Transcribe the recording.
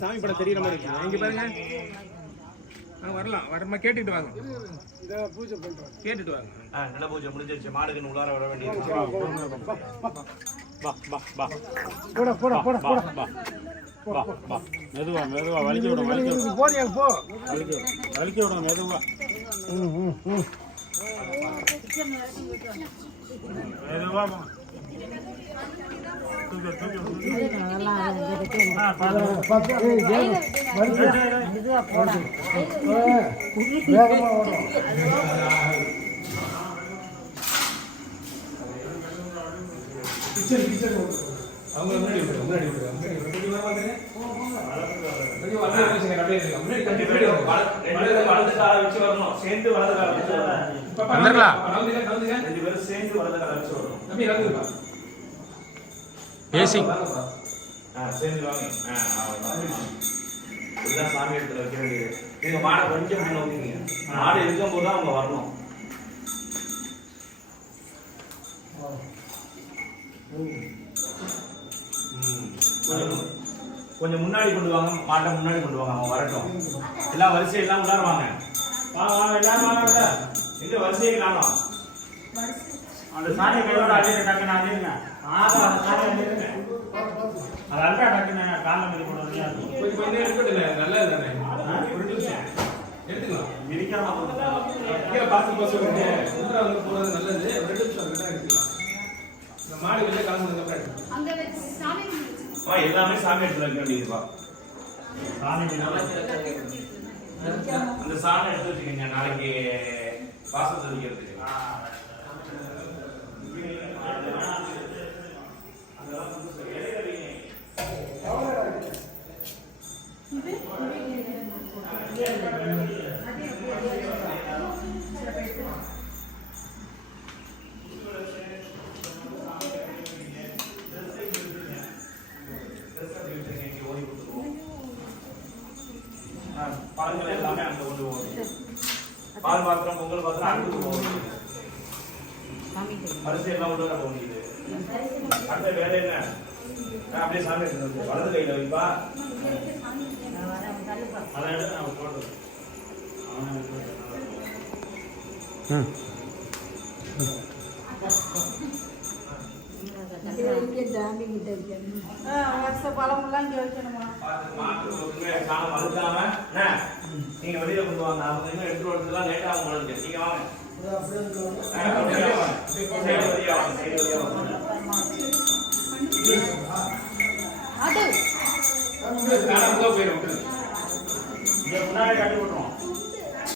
சாமி படம் தெரியுற மாதிரி இருக்கு. இங்க பாருங்க, வரலாம் வரமா கேட்டுட்டு வாங்க. பூஜை பண்றோம், கேட்டுட்டு வாங்க. நல்ல பூஜை முடிஞ்சிருச்சு. மாடுக்கு உள்ளார வர வேண்டியது. போட போட போட போட மெதுவா மெதுவா வலிக்க விடும், வலிக்க விடும். போறியா போ, வலிக்க விடும் மெதுவா. மெதுவா சாமி இடத்துல வைக்க வேண்டியது. நீங்க மாடை கொஞ்சம் முன்ன வைங்க. மாடு இருக்கும் போது அவங்க வரணும். கொஞ்சம் முன்னாடி கொண்டு வாங்க, மாட்டை முன்னாடி கொண்டு வாங்க, அவங்க வரட்டும். எல்லாம் வரிசை எல்லாம் உள்ளார வாங்க. வாங்க எல்லாரும் வாங்க. எங்க வரிசைக்கு நானும் அந்த சாமி கையோட அடிக்கிற டக்குன்னு அடிங்க. அந்த சாமி அடிக்கிறேங்க. அது அல்கா டக்குன்னு காலம் இது போடுறது. கொஞ்சம் கொஞ்சம் எடுக்கல, நல்லது தானே. ஒரு நிமிஷம் எடுத்துக்கலாம். மிதிக்காம கீழே பார்த்து போறது நல்லது. 2 நிமிஷம் கிட்ட எடுத்துக்கலாம். இந்த மாடு வெளியே கிளம்புறதுக்கு அப்புறம் அந்த சாமி எல்லாமே சாமி எடுத்து வைக்க வேண்டியதுப்பா. சாமி அந்த சாமி எடுத்து வச்சுக்கோங்க, நாளைக்கு பாசத்தை வைக்கிறதுக்கு. பழங்கள் எல்லாமே அங்க கொண்டு போகணும். பால் பாத்திரம், பொங்கல் பாத்திரம் அங்க கொண்டு போகணும். அரிசி எல்லாம் உள்ள போக முடியுது. அடுத்த வேலை என்ன? அப்படியே சாமி எடுத்து வலது கையில வைப்பா. அதை எடுத்து நான் போட்டு நீங்க வெளியில கொண்டு வாங்க. அவங்க இன்னும் எடுத்து வரதுலாம் லேட் ஆகும் போல இருக்கு. நீங்க வாங்க. முன்னாடி கட்டி விட்டுருவோம்.